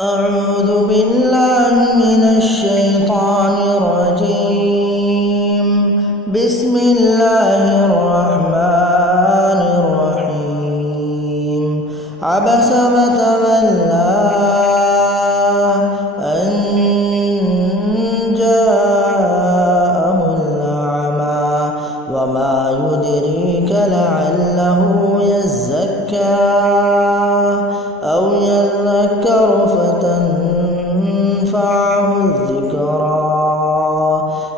أعوذ بالله من الشيطان الرجيم. بسم الله الرحمن الرحيم. عبس وتولى أن جاءه الأعمى وما يدريك لعله يزكى أو يذكر فتنفعه الذكرى.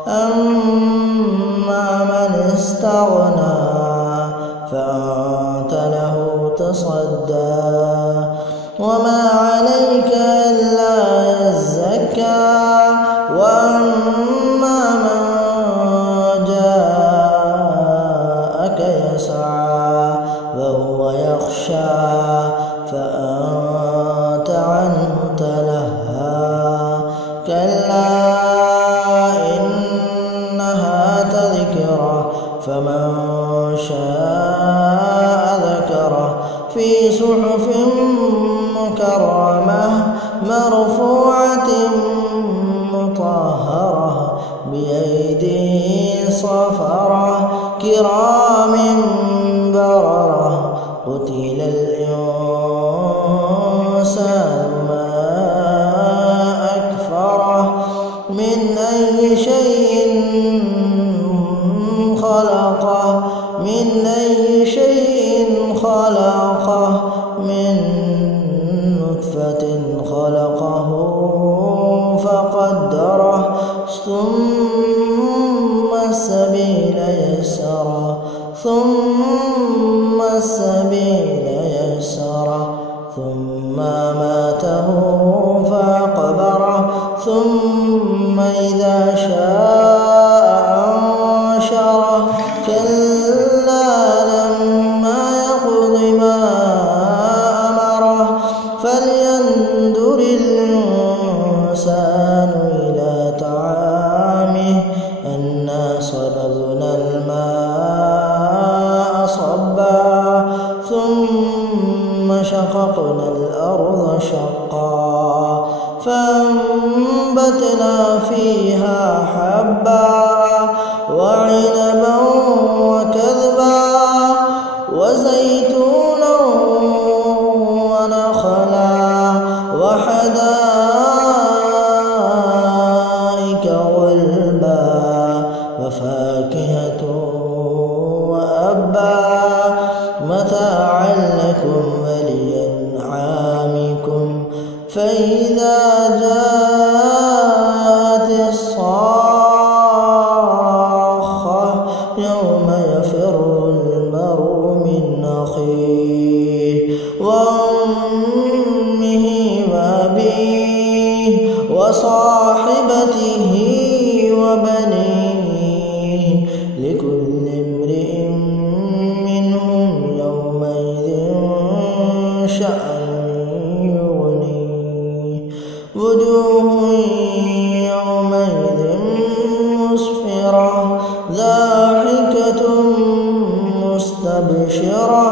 أما من استغنى فأنت له تصدى وما عليك ألا يزكى. وأما من جاءك يسعى وهو يخشى فأنت عنه تلهى. كلا إنها تذكرة فمن شاء ذكره في صحف مكرمة مرفوعة مطهرة بأيدي سفرة كرام بررة. قتل الإنسان ما أكفره من أي شيء خلقه من نطفة خلقه فقدره ثم السبيل يسره ثم أماته فأقبره ثم إذا شاء أنشره. كلا لما يقض ما أمره فلينظر الإنسان إلى طعامه أنا صببنا الماء صبا ثم شققنا الأرض شقا فأنبتنا فيها حبا وعنبا وكذبا وزيتونا ونخلا وحدائق غلبا وفاكهة وأبا متاعا لكم ولأنعامكم. فإذا جاءت الصاخة يوم يفر المرء من أخيه وأمه وأبيه وصاحبته وبنيه لكل امرئ منهم يومئذ شأن يغنيه. وجوه يومئذ مسفرة ضاحكة مستبشرة